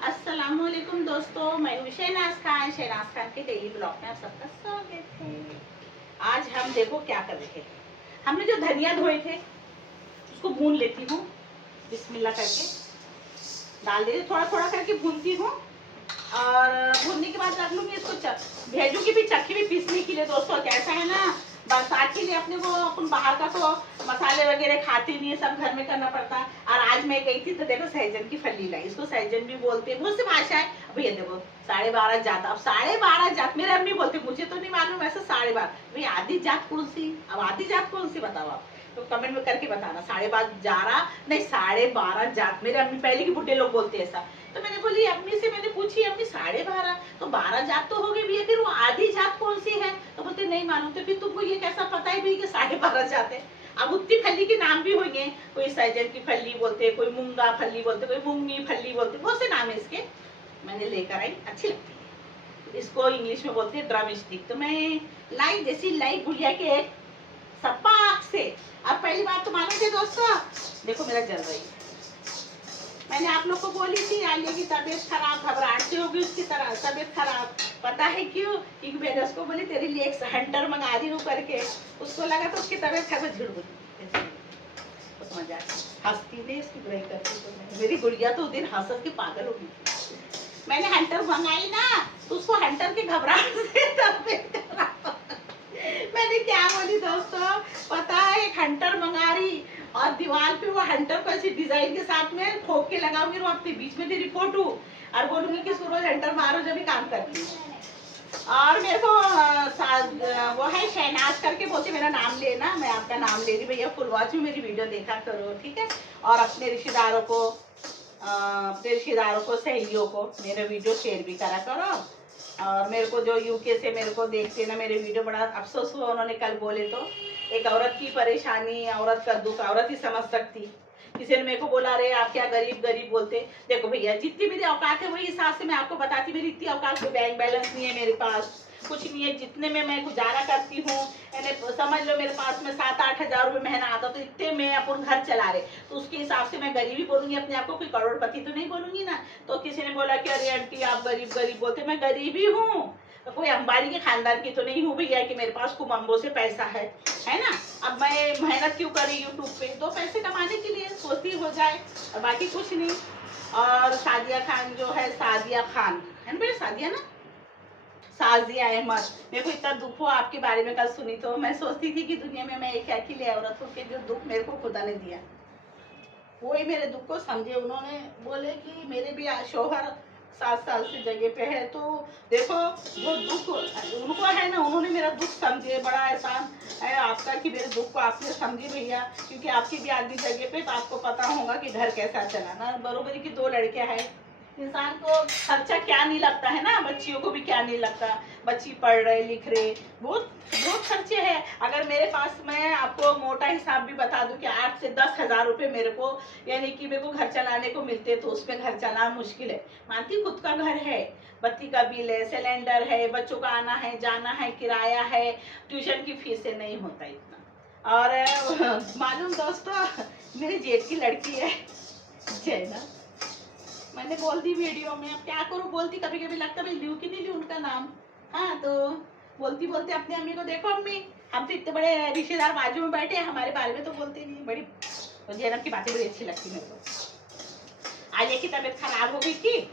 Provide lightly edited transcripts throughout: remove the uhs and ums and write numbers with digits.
अस्सलामुअलैकुम दोस्तों, मैं हूँ शहनाज खान। शहनाज खान के डेली ब्लॉग में आप सबका स्वागत है। आज हम देखो क्या कर रहे हैं। हमने जो धनिया धोए थे उसको भून लेती हूँ, बिस्मिल्लाह करके डाल देती, थोड़ा थोड़ा करके भूनती हूँ और भूनने के बाद रख लूंगी इसको। भेजूंगी भी चक्की भी पीसने के लिए। दोस्तों कैसा है ना, बरसात के लिए अपने को अपन बाहर का तो मसाले वगैरह खाते नहीं है, सब घर में करना पड़ता है। और आज मैं गई थी तो देखो सहजन की फली लाई, इसको सहजन भी बोलते हैं, बहुत सी भाषा है। भैया देखो 12:30 जात, अब 12:30 जात मेरे अम्मी बोलते, मुझे तो नहीं मालूम वैसे 12:30 भैया आधी जात कौन सी, अब आधी जात कौन सी बताओ आप, तो कमेंट में करके बताना। 12:30 जा रहा नहीं 12:30 जात, मेरे अम्मी पहले की बुढ़े लोग बोलते ऐसा। तो मैंने बोली अम्मी से, मैंने पूछी अम्मी 12:30 तो 12 जात तो हो गई भैया, फिर वो आधी जात कौन सी है? तो बोलते नहीं मालूम। तो फिर तुमको ये कैसा पता है भैया कि 12:30 जात है? अब उतनी फली के नाम भी होंगे, कोई सहजन की फली बोलते, कोई मूंगा फली बोलते, कोई मूंगी फली बोलते, बहुत से नाम है इसके। मैंने लेकर आई, अच्छी लगती है, इसको इंग्लिश में बोलते हैं ड्रम स्टिक। तो मैं लाई, जैसी लाई गुड़िया के एक सपाक से। अब पहली बात तो मालूम थे दोस्तों, देखो मेरा जल रही है। मैंने आप लोग को बोली थी आलिया की तबीयत खराब, घबराहट से होगी उसकी तरह तबीयत खराब। पता है क्यों? क्योंकि मैंने उसको बोली तेरे लिए एक हंटर मंगा रही हूँ करके, उसको लगा तो उसकी तबीयत खराब, झूठ बोली, मजा हंसती नहीं उसकी बुराई करती। तो मेरी गुड़िया तो उस दिन हंस के पागल हो गई। मैंने हंटर मंगाई ना तो उसको हंटर के घबराहट से तबीयत खराब। मैंने क्या बोली दोस्तों, पता है एक हंटर मंगा रही और दीवार पे वो हंटर को ऐसी डिजाइन के साथ में ठोक के लगाऊंगी और अपने बीच में तेरी फोटो और बोलूंगी कि रोज हंटर मारो जब भी काम करती। और मेरे को वो है शहनाज करके बोलते, मेरा नाम लेना, मैं आपका नाम ले रही भैया, फुल वॉच में मेरी वीडियो देखा करो ठीक है। और अपने रिश्तेदारों को सहेलियों को मेरे वीडियो शेयर भी करा करो। और मेरे को जो यूके से मेरे को देखते ना मेरे वीडियो, बड़ा अफसोस हुआ उन्होंने कल बोले तो, एक औरत की परेशानी, औरत का दुख औरत ही समझ सकती। किसी ने मेरे को बोला अरे आप क्या गरीब गरीब बोलते। देखो भैया जितनी मेरी औकात है वही हिसाब से मैं आपको बताती, मेरी इतनी औकात में बैंक बैलेंस नहीं है मेरे पास, कुछ नहीं है, जितने में मैं गुजारा करती हूँ। समझ लो मेरे पास में 7-8 हजार रुपये महीना आता, तो इतने में अपन घर चला रहे, तो उसके हिसाब से मैं गरीबी बोलूंगी अपने आप को, कोई करोड़पति तो नहीं बोलूंगी ना। तो किसी ने बोला कि अरे आंटी आप गरीब गरीब बोलते, मैं गरीबी हूँ, तो कोई अंबानी के खानदान की तो नहीं हूँ भैया कि मेरे पास कुमंबो से पैसा है ना। अब मैं मेहनत क्यों करी यूट्यूब पे, 2 पैसे कमाने के लिए, सोचती हो जाए और बाकी कुछ नहीं। और सादिया खान जो है, सादिया खान है ना भैया, सादिया ना, साजिया अहमद, मेरे को इतना दुख हुआ आपके बारे में कल सुनी तो मैं सोचती थी कि दुनिया में मैं एक अकेली औरत हूँ कि जो दुख मेरे को खुदा ने दिया, वही मेरे दुख को समझे। उन्होंने बोले कि मेरे भी शौहर 7 साल से जगह पे है, तो देखो जो दुख उनको है ना, उन्होंने मेरा दुख समझे, बड़ा एहसान है आपका कि मेरे दुख को आपने समझे भैया, क्योंकि आपकी भी आदमी जगह पे, तो आपको पता होगा कि घर कैसा चलाना। बरोबरी की 2 लड़कियां हैं, इंसान को खर्चा क्या नहीं लगता है ना, बच्चियों को भी क्या नहीं लगता, बच्ची पढ़ रहे लिख रहे, बहुत बहुत खर्चे हैं। अगर मेरे पास, मैं आपको मोटा हिसाब भी बता दूं कि 8 से 10 हजार रुपये मेरे को, यानी कि मेरे को घर चलाने को मिलते, तो उस पर घर चलाना मुश्किल है। मानती खुद का घर है, बत्ती का बिल है, सिलेंडर है, बच्चों का आना है जाना है, किराया है, ट्यूशन की फीस से नहीं होता इतना। और मालूम दोस्तों, मेरे जेठ की लड़की है जैना, मैंने बोल दी वीडियो में, अब क्या करूँ, बोलती कभी कभी लगता भाई लूँ कि नहीं लूँ उनका नाम। हाँ तो बोलती बोलते अपनी अम्मी को, देखो अम्मी हम तो इतने बड़े रिश्तेदार बाजू में बैठे, हमारे बारे में तो बोलते नहीं। बड़ी जैनब की बातें बड़ी अच्छी लगती मेरे को। आलिया की तबीयत खराब हो गई थी,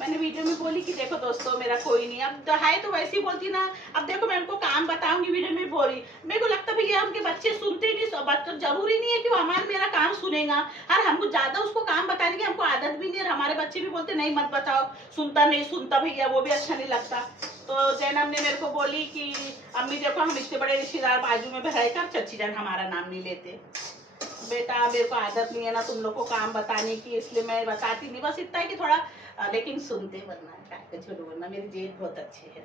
मैंने वीडियो में बोली कि देखो दोस्तों मेरा कोई नहीं, अब है तो वैसे ही बोलती ना। अब देखो मैं उनको काम बताऊंगी वीडियो में बोली, मेरे को लगता भैया उनके बच्चे सुनते नहीं, सब तो जरूरी नहीं है कि वो हमारा मेरा काम सुनेगा। और हमको ज्यादा उसको काम बताने की हमको आदत भी नहीं है, हमारे बच्चे भी बोलते नहीं मत बताओ, सुनता नहीं सुनता भैया, वो भी अच्छा नहीं लगता। तो जैनब ने मेरे को बोली कि अम्मी देखो हम इतने बड़े रिश्तेदार बाजू में रह कर चच्ची जान हमारा नाम नहीं लेते। बेटा मेरे को आदत नहीं है ना तुम लोग को काम बताने की, इसलिए मैं बताती नहीं, बस इतना है कि थोड़ा लेकिन सुनते, वरना काय को झूठ बोलना, मेरी जेठ बहुत अच्छी है,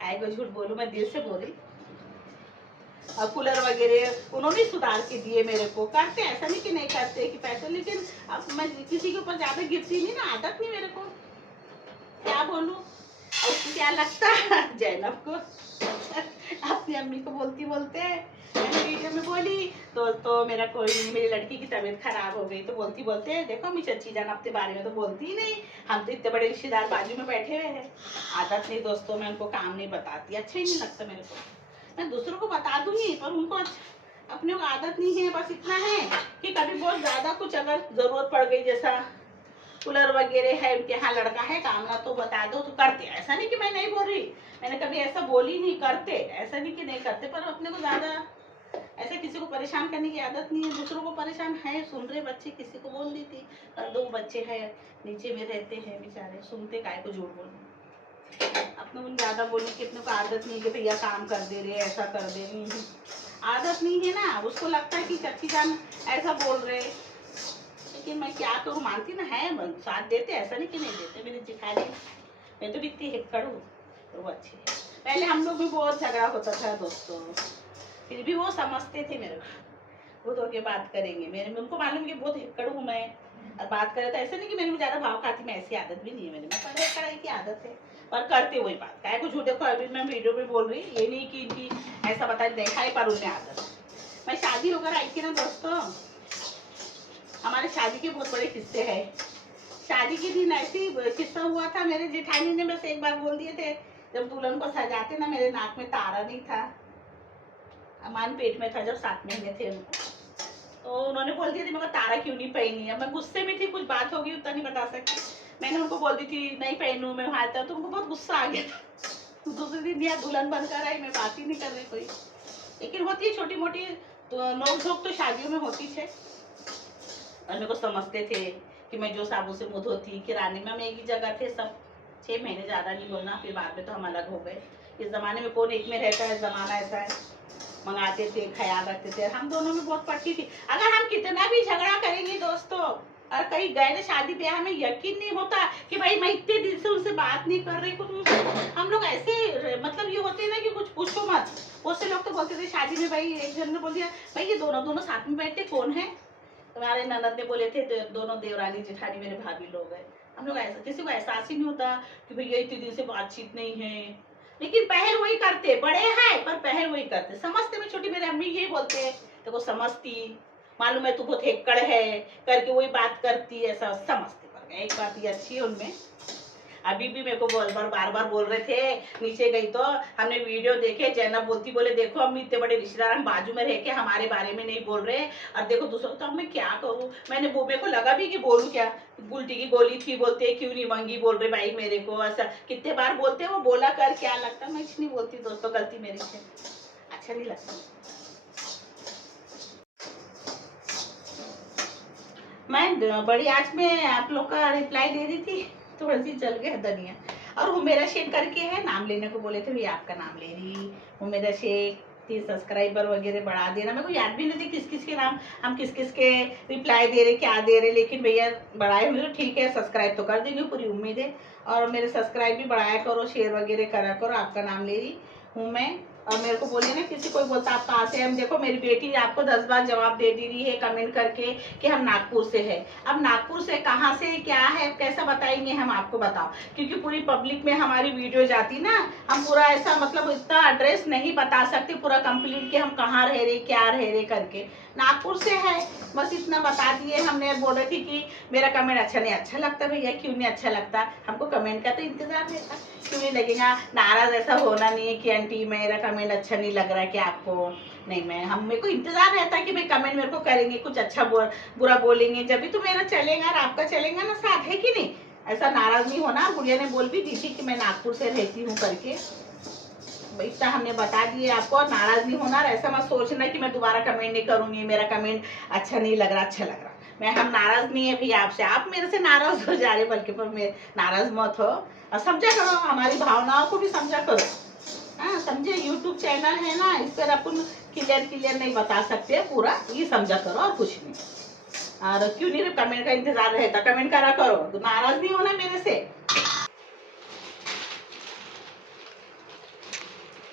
काय को झूठ बोलूं, मैं दिल से बोली। और कूलर वगैरह उन्होंने सुधार के दिए मेरे को, करते ऐसा नहीं कि नहीं करते कि पैसे, लेकिन अब मैं किसी के ऊपर ज्यादा गिरती नहीं ना, आदत नहीं मेरे को, क्या बोलूं। और क्या लगता है जैनब को, अपनी अम्मी को बोलती बोलते मैंने वीडियो में बोली तो मेरा कोई नहीं, मेरी लड़की की तबीयत खराब हो गई तो बोलती बोलते देखो अम्मी चच्ची जान अपने बारे में तो बोलती ही नहीं, हम तो इतने बड़े रिश्तेदार बाजू में बैठे हुए हैं। आदत नहीं दोस्तों, मैं उनको काम नहीं बताती, अच्छा ही नहीं लगता मेरे को। मैं दूसरों को बता दूंगी पर उनको अपने को आदत नहीं है। बस इतना है कि कभी बहुत ज़्यादा कुछ अगर ज़रूरत पड़ गई, जैसा कूलर वगैरह है उनके यहाँ लड़का है काम ना, तो बता दो तो करते। ऐसा नहीं कि मैं नहीं बोल रही, मैंने कभी ऐसा बोली नहीं, करते। ऐसा नहीं कि नहीं करते, पर अपने को ज़्यादा ऐसे किसी को परेशान करने की आदत नहीं है। दूसरों को परेशान है, सुन रहे बच्चे, किसी को बोल दी थी पर 2 बच्चे हैं नीचे में रहते हैं बेचारे, सुनते काय को झूठ बोलूं। अपने को ज़्यादा बोलने की अपने को आदत नहीं है कि भैया काम कर दे रहे ऐसा कर दे रही, आदत नहीं है ना। उसको लगता है कि चच्ची जान ऐसा बोल रहे, लेकिन मैं क्या करूँ, मानती ना है साथ देते, ऐसा नहीं कि नहीं देते। मेरी जिखानी मैं तो भी इतनी हिक्कड़ हूँ तो वो अच्छी है। पहले हम लोग भी बहुत झगड़ा होता था दोस्तों, फिर भी वो समझते थे मेरे को, वो तो के बात करेंगे। मेरे उनको मालूम कि बहुत हिक्कड़ हूँ मैं, और बात करे तो ऐसा नहीं कि मैंने ज़्यादा भाव खाती, मैं ऐसी आदत भी नहीं है मेरे में, पर हिक्कड़ की आदत है। पर करते वही बात काय को झूठ। देखो अभी मैं वीडियो में बोल रही, ये नहीं कि इनकी ऐसा बता देखा है पर उन्हें आदत। मैं शादी होकर आई थी ना दोस्तों, हमारे शादी के बहुत बड़े किस्से हैं। शादी के दिन ऐसी किस्सा हुआ था, मेरे जेठानी ने बस एक बार बोल दिए थे, जब दुल्हन को सजाते ना, मेरे नाक में तारा नहीं था, अमान पेट में था जब 7 महीने थे उनको, तो उन्होंने बोल दिया थी मगर तारा क्यों नहीं पहनी। अब मैं गुस्से में थी, कुछ बात होगी उतना नहीं बता सकती, मैंने उनको बोल दी थी नहीं पहनूं मैं वहाँ था, तो उनको बहुत गुस्सा आ गया था। दूसरे दिन दिया दुल्हन बनकर आई, मैं बात ही नहीं कर रही कोई। लेकिन होती है छोटी मोटी तो नोक झोंक तो शादियों में होती है। और मेरे को समझते थे कि मैं जो साबुन से मुँह धोती, किराने में हम एक ही जगह थे सब, 6 महीने ज़्यादा नहीं बोलना, फिर बाद में तो हम अलग हो गए। इस ज़माने में कौन एक में रहता है, ज़माना ऐसा है। मंगाते थे, ख्याल रखते थे, हम दोनों में बहुत पड़ती थी। अगर हम कितना भी झगड़ा करेंगे दोस्तों, और कहीं गए ना शादी ब्याह में, यकीन नहीं होता कि भाई मैं इतने दिन से उनसे बात नहीं कर रही, कुछ हम लोग ऐसे मतलब ये होते हैं ना कि कुछ पूछो मत। बहुत से लोग तो बोलते थे शादी में, भाई एक जन ने बोल दिया भाई ये दोनों साथ में बैठते कौन है, तुम्हारे ननद ने बोले थे तो दोनों देवरानी जेठानी मेरे भाभी लोग हैं। हम लोग ऐसा किसी को एहसास ही नहीं होता कि भैया इतने दिन से बातचीत नहीं है, लेकिन पहल वही करते, बड़े हैं पर पहल वही करते। समझते में छोटी, मेरे अम्मी यही बोलते हैं देखो समझती, मालूम है तू बहुत हेक्कड़ है करके वही बात करती है, ऐसा समझते। पर एक बात ये अच्छी है उनमें, अभी भी मेरे को बार बार बोल रहे थे, नीचे गई तो हमने वीडियो देखे, जैनब बोलती बोले देखो अम्मी इतने बड़े रिश्तेदार हम बाजू में रह के हमारे बारे में नहीं बोल रहे, और देखो दूसरों। तो अब मैं क्या करूँ, मैंने मेरे को लगा भी कि बोलूँ क्या, उल्टी की गोली थी, बोलते क्यों नहीं मंगी, बोल रहे भाई मेरे को ऐसा कितने बार बोलते वो बोला कर क्या लगता, मैं कुछ नहीं बोलती दोस्तों, गलती मेरी से, अच्छा नहीं लगता। मैं बड़ी आंच में आप लोग का रिप्लाई दे रही थी, थोड़ी सी जल गया धनिया। और वो मेरा शेख करके है, नाम लेने को बोले थे, भैया आपका नाम ले रही, वो मेरा शेख 30 सब्सक्राइबर वगैरह बढ़ा देना। मेरे को याद भी नहीं थी किस किस के नाम, हम किस किस के रिप्लाई दे रहे क्या दे रहे, लेकिन भैया बढ़ाए मुझे ठीक है, सब्सक्राइब तो कर देंगे, पूरी उम्मीद है। और मेरे सब्सक्राइब भी बढ़ाया करो, शेयर वगैरह करा करो, आपका नाम ले रही हूँ मैं। और मेरे को बोलिए ना किसी कोई बोलता आप कहाँ से, हम देखो मेरी बेटी आपको 10 बार जवाब दे दी रही है कमेंट करके कि हम नागपुर से है। अब नागपुर से कहाँ से क्या है कैसा बताएंगे हम आपको, बताओ, क्योंकि पूरी पब्लिक में हमारी वीडियो जाती ना, हम पूरा ऐसा मतलब इतना एड्रेस नहीं बता सकते पूरा कंप्लीट कि हम कहाँ रह रहे क्या रह रहे करके। नागपुर से है, बस इतना बता दिए। हमने बोल रही थी कि मेरा कमेंट अच्छा नहीं, अच्छा लगता भैया, क्यों नहीं अच्छा लगता, हमको कमेंट का तो इंतजार रहता, क्यों नहीं लगेगा, नाराज ऐसा होना नहीं है कि आंटी मेरा कमेंट अच्छा नहीं लग रहा है कि आपको, नहीं मैं हम मेरे को इंतजार रहता है कि भाई कमेंट मेरे को करेंगे, कुछ अच्छा बुरा बोलेंगे, जब भी तो मेरा चलेगा और आपका चलेगा ना साथ, है कि नहीं। ऐसा नाराज नहीं होना। गुड़िया ने बोल भी दी थी कि मैं नागपुर से रहती हूँ करके, इतना हमने बता दिए आपको, और नाराज नहीं होना। ऐसा मत सोचना कि मैं दोबारा कमेंट नहीं करूंगी, मेरा कमेंट अच्छा नहीं लग रहा, अच्छा लग रहा। मैं हम नाराज नहीं है भैया आपसे, आप मेरे से नाराज हो जा रहे, बल्कि पर मैं नाराज मत हो, और समझा करो हमारी भावनाओं को भी समझा करो। हाँ समझे, यूट्यूब चैनल है ना, इस पर अपन क्लियर नहीं बता सकते पूरा, ये समझा करो और कुछ नहीं। और क्यों नहीं कमेंट का इंतजार रहता, कमेंट करा करो, तो नाराज नहीं होना मेरे से।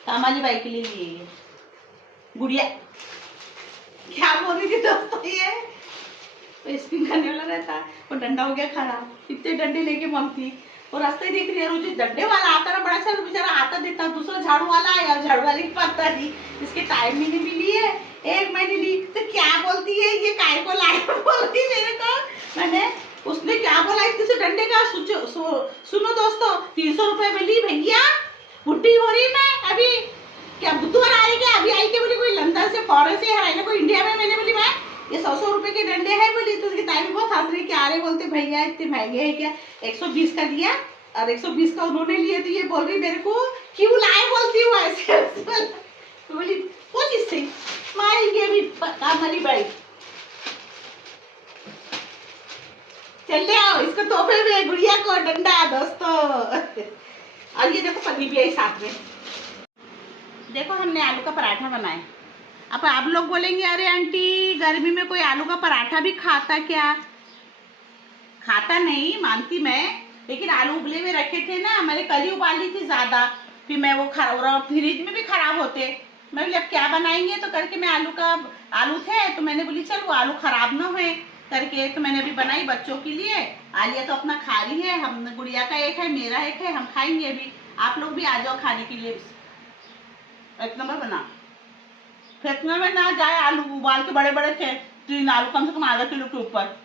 कामाली बाई के लिए लिए गुड़िया क्या बोल रही थी दोस्तों, ये तो स्पिन करने वाला रहता है, वो डंडा हो गया खराब, इतने डंडे लेके ममती वो रास्ते देख रही है, वो जो डंडे वाला आता ना बड़ा सा बेचारा आता देता, दूसरा झाड़ू वाला आया, झाड़ू वाले की पता नहीं, इसके टाइम भी नहीं मिली है, एक महीने ली तो क्या बोलती है ये काय को लाया बोलती मेरे को। मैंने उसने क्या बोला इतने डंडे का, सुनो दोस्तों 300 रुपए में ली भैया, बुढ़ी हो रही मैं अभी, क्या बुधवार आई क्या, अभी आई क्या बोली, कोई लंदन से फॉरेन से हराई ना कोई इंडिया में, मैंने बोली मैं ये 100 रुपए के डंडे हैं बोली, तो उसकी ताई भी बहुत हंस रही, क्या रे बोलते भैया इतने महंगे हैं क्या, 120 का दिया और 120 का उन्होंने लिए, तो ये बोल रही मेरे को क्यों लाए बोलती हूँ ऐसे। तो बोली कुछ इससे मारेंगे अभी काम वाली बाई, चल आओ इसको तोहफे में गुड़िया को डंडा दोस्तों। और ये देखो पन्नी भी आई साथ में, देखो हमने आलू का पराठा बनाया। अब आप लोग बोलेंगे अरे आंटी गर्मी में कोई आलू का पराठा भी खाता क्या, खाता नहीं मानती मैं, लेकिन आलू उबले हुए रखे थे ना, मैंने कल ही उबाली थी ज़्यादा, फिर मैं वो फ्रिज में भी खराब होते, मैं बोली अब क्या बनाएंगे, तो करके मैं आलू थे तो मैंने बोली चल वो आलू खराब ना होए करके, तो मैंने अभी बनाई बच्चों के लिए। आलिया तो अपना खा रही है, हम गुड़िया का एक है मेरा एक है, हम खाएंगे अभी, आप लोग भी आ जाओ खाने के लिए। एक नंबर बना, फेंकने में ना जाए, आलू उबाल के बड़े बड़े थे, 3 आलू कम से कम आधा किलो के ऊपर,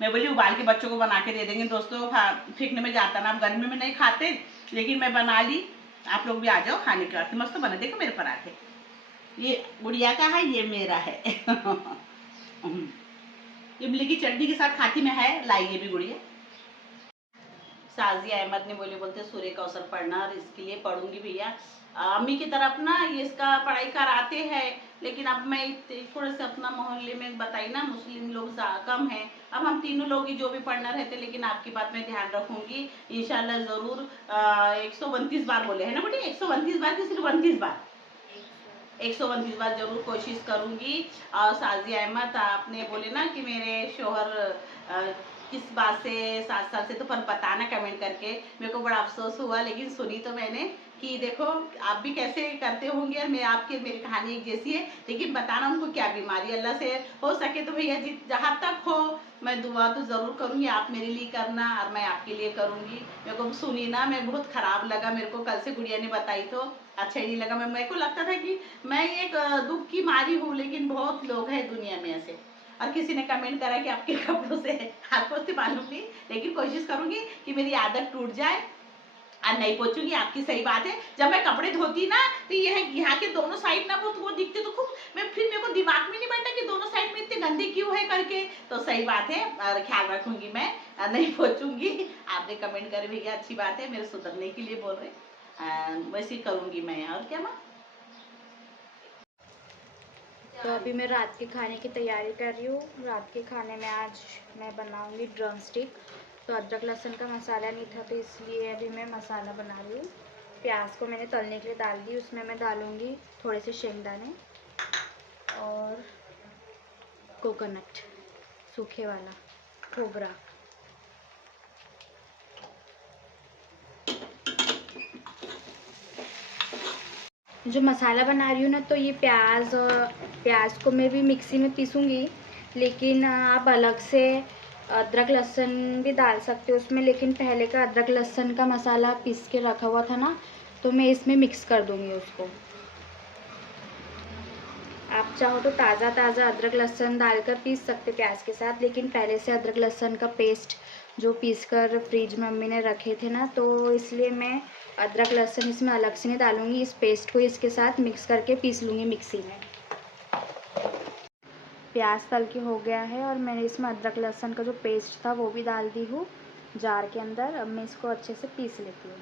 मैं बोली उबाल के बच्चों को बना के दे देंगे दोस्तों, फेंकने में जाता ना, आप गर्मी में नहीं खाते, लेकिन मैं बना ली, आप लोग भी आ जाओ खाने के वास्ते, मस्त बने, देखो मेरे पराठे, ये गुड़िया का है ये मेरा है। इमली की चटनी के साथ खाती में है, लाइए भी गुड़िया। साजिया अहमद ने बोलते सूर्य का अवसर पढ़ना, और इसके लिए पढ़ूंगी भैया, अम्मी की तरफ ना ये इसका पढ़ाई कराते हैं, लेकिन अब मैं थोड़े से अपना मोहल्ले में बताई ना मुस्लिम लोग कम हैं, अब हम तीनों लोग ही जो भी पढ़ना रहते, लेकिन आपकी बात मैं ध्यान रखूंगी इंशाल्लाह ज़रूर। 129 बार बोले है ना बेटी, 129 बार कि सिर्फ 29 बार, 129 बार जरूर कोशिश करूंगी। और साजिया अहमद आपने बोले ना कि मेरे शोहर किस बात से 7 साल से, तो पर बताना कमेंट करके, मेरे को बड़ा अफसोस हुआ, लेकिन सुनी तो मैंने कि देखो आप भी कैसे करते होंगे, और मैं आपकी मेरी कहानी एक जैसी है, लेकिन बताना उनको क्या बीमारी, अल्लाह से हो सके तो भैया जी जहाँ तक हो मैं दुआ तो ज़रूर करूँगी, आप मेरे लिए करना और मैं आपके लिए करूँगी। मेरे को सुनी ना मैं बहुत ख़राब लगा, मेरे को कल से गुड़िया ने बताई तो अच्छा ही नहीं लगा, मेरे को लगता था कि मैं एक दुख की मारी हूँ, लेकिन बहुत लोग हैं दुनिया में ऐसे। और किसी ने कमेंट करा कि आपके कपड़ों से आपको से मालूम नहीं, लेकिन कोशिश करूंगी कि मेरी आदत टूट जाए और नहीं पोछूंगी, आपकी सही बात है, जब मैं कपड़े धोती ना तो यहाँ के दोनों साइड ना वो दिखते तो खूब, मैं फिर मेरे को दिमाग में नहीं बैठा कि दोनों साइड में इतने गंदे क्यों है करके, तो सही बात है और ख्याल रखूंगी मैं, नहीं पोछूंगी। आपने कमेंट करे भैया अच्छी बात है, मेरे सुधरने के लिए बोल रहे, वैसे ही करूंगी मैं, और क्या माँ। तो अभी मैं रात के खाने की तैयारी कर रही हूँ। रात के खाने में आज मैं बनाऊँगी ड्रम स्टिक। तो अदरक लहसुन का मसाला नहीं था, तो इसलिए अभी मैं मसाला बना रही हूँ। प्याज को मैंने तलने के लिए डाल दी, उसमें मैं डालूँगी थोड़े से शेंगदाने और कोकोनट, सूखे वाला खोबरा। जो मसाला बना रही हूँ ना, तो ये प्याज को मैं भी मिक्सी में पीसूँगी, लेकिन आप अलग से अदरक लहसुन भी डाल सकते हो उसमें, लेकिन पहले का अदरक लहसुन का मसाला पीस के रखा हुआ था ना, तो मैं इसमें मिक्स कर दूँगी उसको। आप चाहो तो ताज़ा अदरक लहसुन डालकर पीस सकते प्याज के साथ, लेकिन पहले से अदरक लहसुन का पेस्ट जो पीस कर फ्रिज में मम्मी ने रखे थे ना, तो इसलिए मैं अदरक लहसुन इसमें अलग से नहीं डालूँगी, इस पेस्ट को इसके साथ मिक्स करके पीस लूँगी मिक्सी में। प्याज तल के हो गया है, और मैंने इसमें अदरक लहसुन का जो पेस्ट था वो भी डाल दी हूँ जार के अंदर। अब मैं इसको अच्छे से पीस लेती हूँ।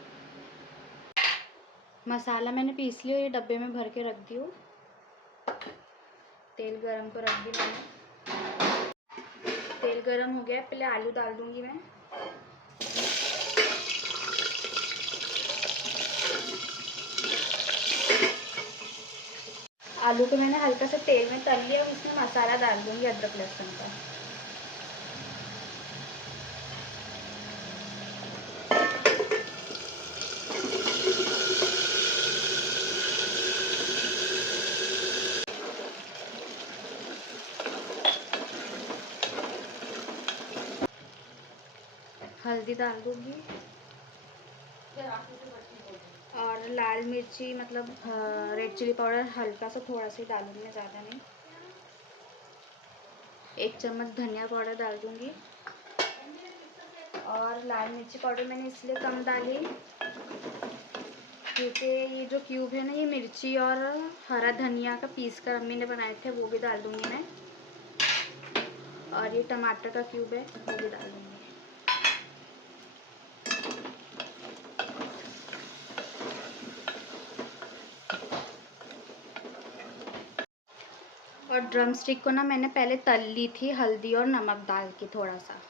मसाला मैंने पीस लिया, ये डब्बे में भर के रख दी हूँ। तेल गरम को रख दी मैंने, तेल गरम हो गया, पहले आलू डाल दूँगी मैं। आलू को मैंने हल्का सा तेल में तल लिया, उसमें मसाला डाल दूँगी अदरक लहसुन का। हल्दी डाल दूँगी, और लाल मिर्ची मतलब रेड चिली पाउडर हल्का सा थोड़ा सा ही डालूंगी मैं, ज़्यादा नहीं। 1 चम्मच धनिया पाउडर डाल दूंगी। और लाल मिर्ची पाउडर मैंने इसलिए कम डाली क्योंकि ये जो क्यूब है ना, ये मिर्ची और हरा धनिया का पीस कर अम्मी ने बनाए थे, वो भी डाल दूंगी मैं। और ये टमाटर का क्यूब है, वो भी डाल दूंगी। और ड्रम स्टिक को ना मैंने पहले तल ली थी हल्दी और नमक डाल के थोड़ा सा।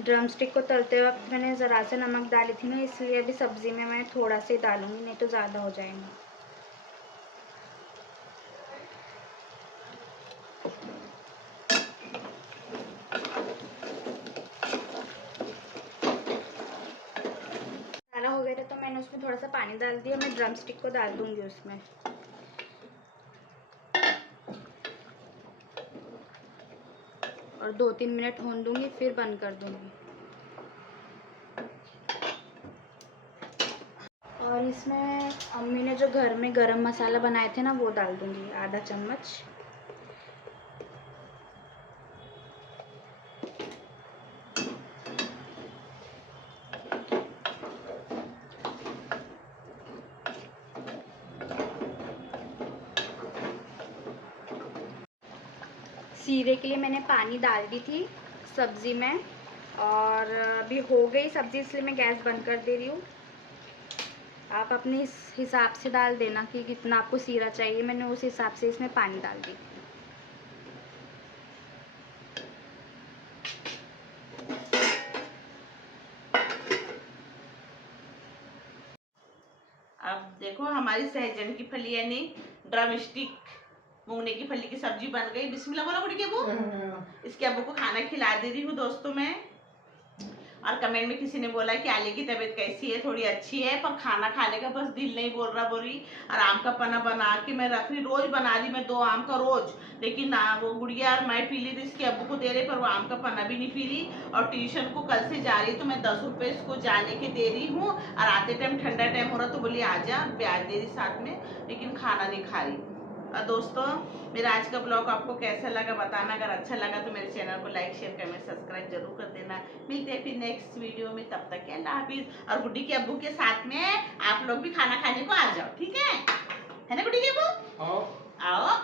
ड्रम स्टिक को तलते वक्त मैंने ज़रा सा नमक डाली थी ना, इसलिए अभी सब्ज़ी में मैं थोड़ा सा ही डालूंगी, नहीं तो ज़्यादा हो जाएंगे। मसाला हो गया था तो मैंने उसमें थोड़ा सा पानी डाल दिया। मैं ड्रम स्टिक को डाल दूंगी उसमें। और 2-3 मिनट होने दूंगी, फिर बंद कर दूंगी। और इसमें अम्मी ने जो घर में गरम मसाला बनाए थे ना, वो डाल दूंगी, आधा चम्मच। सीरे के लिए मैंने पानी डाल दी थी सब्ज़ी में, और अभी हो गई सब्ज़ी, इसलिए मैं गैस बंद कर दे रही हूँ। आप अपने हिसाब से डाल देना कि कितना आपको सीरा चाहिए, मैंने उस हिसाब से इसमें पानी डाल दी। अब देखो हमारी सहजन की फली यानी ड्रम स्टिक मूंगने की फली की सब्जी बन गई। बिस्मिल्लाह बोलो गुड़ी के अबू। इसके अबू को खाना खिला दे रही हूँ दोस्तों मैं। और कमेंट में किसी ने बोला कि आले की तबीयत कैसी है, थोड़ी अच्छी है, पर खाना खाने का बस दिल नहीं बोल रहा बोल रही। और आम का पन्ना बना के मैं रख रही, रोज बना रही मैं 2 आम का रोज, लेकिन ना वो गुड़िया और मैं पी ली थी, इसके अब्बू को दे रहे, पर वो आम का पन्ना भी नहीं पी रही। और ट्यूशन को कल से जा रही, तो मैं 10 रुपये इसको जाने के दे रही हूँ, और आते टाइम ठंडा टाइम हो रहा तो बोली आ जा, ब्याज दे रही साथ में, लेकिन खाना नहीं खा रही। और दोस्तों मेरा आज का ब्लॉग आपको कैसा लगा बताना। अगर अच्छा लगा तो मेरे चैनल को लाइक शेयर कमेंट सब्सक्राइब जरूर कर देना। मिलते हैं फिर नेक्स्ट वीडियो में, तब तक के अल्लाह हाफिज। और गुड्डी के अब्बू के साथ में आप लोग भी खाना खाने को आ जाओ, ठीक है ना गुड्डी के अब्बू? आओ आओ।